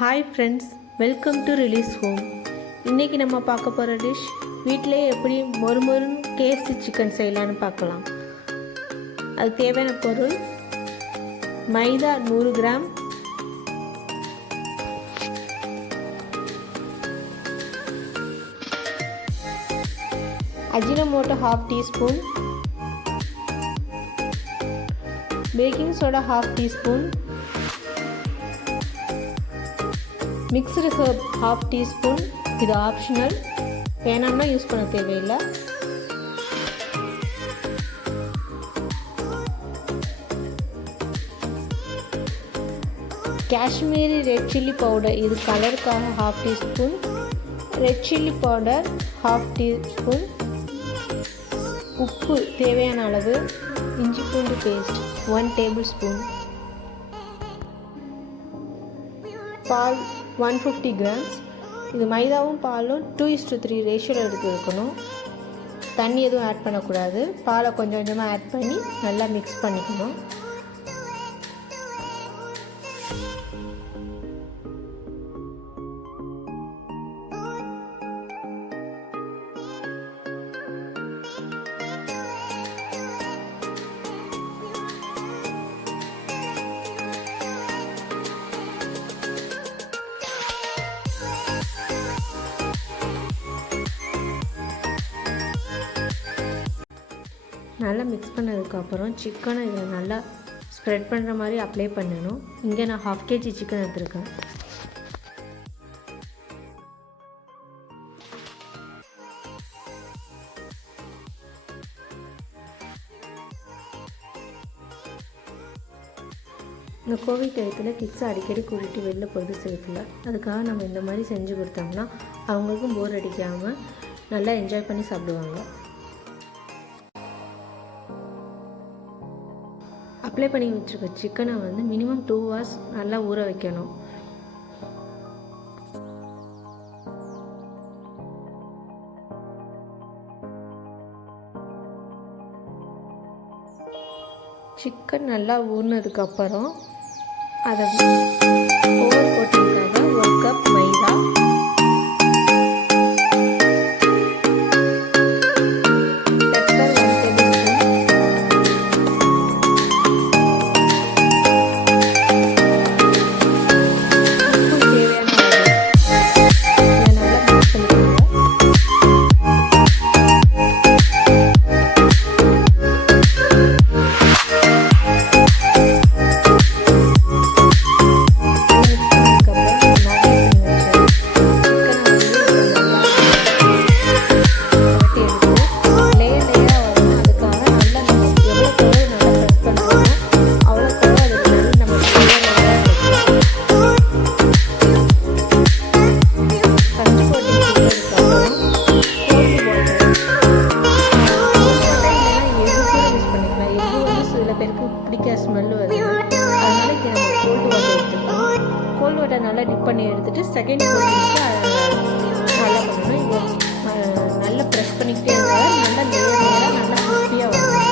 Hi friends, welcome to release home. இன்றைக்கி நம்ம பார்க்க போகிற டிஷ் வீட்டிலே எப்படி மொறுமொறுன்னு KFC சிக்கன் செய்யலான்னு பார்க்கலாம். அது தேவையான பொருள்: மைதா 100 gram, Ajinomoto 1/2 teaspoon, baking soda 1/2 teaspoon, mixed Harb 1/2 teaspoon. இது ஆப்ஷனல், வேணாம்னா யூஸ் பண்ண தேவையில்லை. காஷ்மீரி ரெட் சில்லி பவுடர், இது கலருக்காக 1/2 teaspoon. Red chilli powder 1/2 teaspoon. உப்பு தேவையான அளவு. இஞ்சி பூண்டு பேஸ்ட் 1 டேபிள் ஸ்பூன். பால் 150 கிராம்ஸ். இது மைதாவும் பாலும் 2:3 ரேஷியோவில் எடுத்துக்கணும். தண்ணி எதுவும் ஆட் பண்ணக்கூடாது. பாலை கொஞ்சம் கொஞ்சமாக ஆட் பண்ணி நல்லா மிக்ஸ் பண்ணிக்கணும். நல்லா மிக்ஸ் பண்ணதுக்கப்புறம் சிக்கனை இதில் நல்லா ஸ்ப்ரெட் பண்ணுற மாதிரி அப்ளை பண்ணணும். இங்கே நான் 1/2 kg சிக்கன் எடுத்துருக்கேன். இந்த கோவிட் டயத்தில் கிட்ஸை அடிக்கடி கூட்டிகிட்டு வெளில போகிறது சேஃப் இல்லை. அதுக்காக நம்ம இந்த மாதிரி செஞ்சு கொடுத்தோம்னா அவங்களுக்கும் போர் அடிக்காமல் நல்லா என்ஜாய் பண்ணி சாப்பிடுவாங்க. அப்ளை பண்ணி வச்சுருக்க சிக்கனை மினிமம் 2 hours நல்லா ஊற வைக்கணும். சிக்கன் நல்லா ஊறினதுக்கப்புறம் அதை ஓவர் கோட்டிங்காக 1 கப் மைதா, ஸ்மெல் வருது. அதனால இங்கே நம்ம கோல்டு வாட்டர் எடுத்துக்கலாம். கோல்டு வாட்டர் நல்லா டிப் பண்ணி எடுத்துகிட்டு செகண்ட் கோட்டிங்க்கு நல்லா பண்ணணும். இது நல்லா ப்ரெஸ் பண்ணிக்கிட்டே இருந்தால் நல்லா லேயராக நல்லா கிறிஸ்பியாக வரும்.